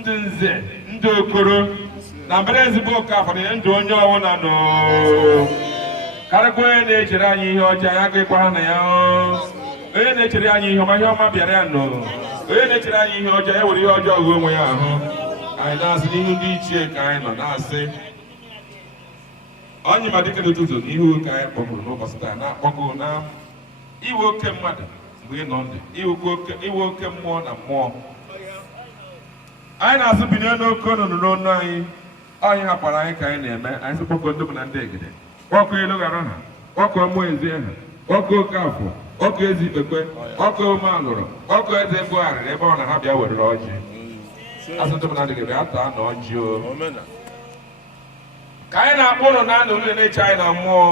ndị nze ndị okoro na mbere ezigbo Okafor na ndụ onye ọwụna nọ karịkwa onye na-echere anyị ihe ọjọọ ya agaghịkwa ha na ya onye na-echere anyị ihe ọma bịara ya nọ onye na-echere anyị ihe ọjọọ ya were ihe ọjọọ gụọ onwe ya ahụ anyị na-asị n'ihu ndị ichie ka anyị nọ na-asị Onyima Dike n'ụtụtụ n'ihu ka anyị kpọgoro n'ụbọchị taa na-akpọgo na iwe oke mmadụ mgbe ị nọ ndụ iwe oke mmụọ na mmụọ anyị na-asụ binye n'oke ọnụnụ n'ọnụ anyị anyị hapụrụ anyị ka anyị na-eme anyị sị kpọkọ ndị bụ na ndị egede kpọkọ elu ghara ha kpọkọ mmụọ ezi ha kpọkọ Okafor kpọkọ ezi ikpekwe kpọkọ ome alụrụ kpọkọ eze mbugharịrị ebe ọ na ha bịa werere ọjị asụ ndị bụ na ndị egede ata na ọjị o ka anyị na-akpọ ụlọ na anụ ụlọ na-eche anyị na mmụọ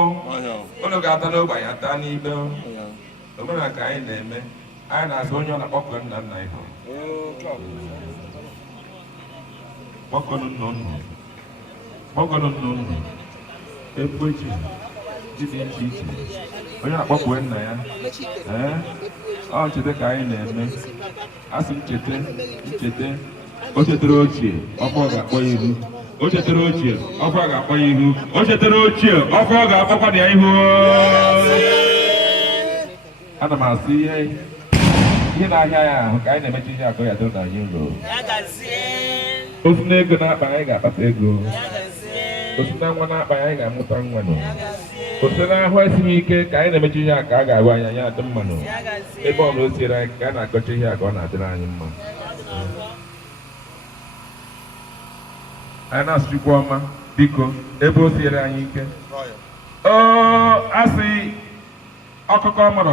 ụlọ ga-ata n'ogbe anyị ata n'ikpe omenala ka anyị na-eme anyị na-azụ onye ọ na-akpọkọ nna nna ihe kpọkọnụ nnụnụ ekwechi ji dị iche iche onye na-akpọkwe nna ya ọ ncheta ka anyị na-eme asị ncheta o chetara ochie ọkwa ọ ga-akpọ ya ihu o chetara ochie ọkwa ga-akpọ ya ihu o chetara ochie ọkwa ọ ga-akpọkwa ya ihu ana m asị ihe na-ahịa ya ahụ ka anyị na-emechi ihe akọ ya dịrị na anyị ụlọ osi na ego na-akpa anyị ga-akpata ego osi na nwa na-akpa anyị ga-amụta nwa nọ osi na ahụ esighị ike ka anyị na-emechi ihe a ka a ga-agwa anyị anya adị mma nọ ebe ọ na o siere anyị ka a na-akọcha ihe a ka ọ na-adịrị anyị mma anyị na-asụchikwa ọma biko ebe o siere anyị ike asị ọkụkọ mmadụ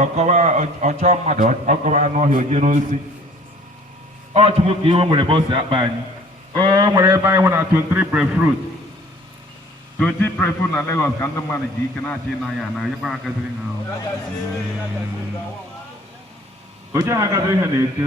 ọchọ mmadụ ọkọwa anụ ọhịa oje n'osi ọ chukwu ka iwe nwere ebe o si akpa anyị o nwere ebe anyị nwe na 23 breadfruit 20 breadfruit na Lagos ka ndị mmadụ ji ike na-achị n'anya na ebe ha gaziri ha oje ha gaziri ha na-eke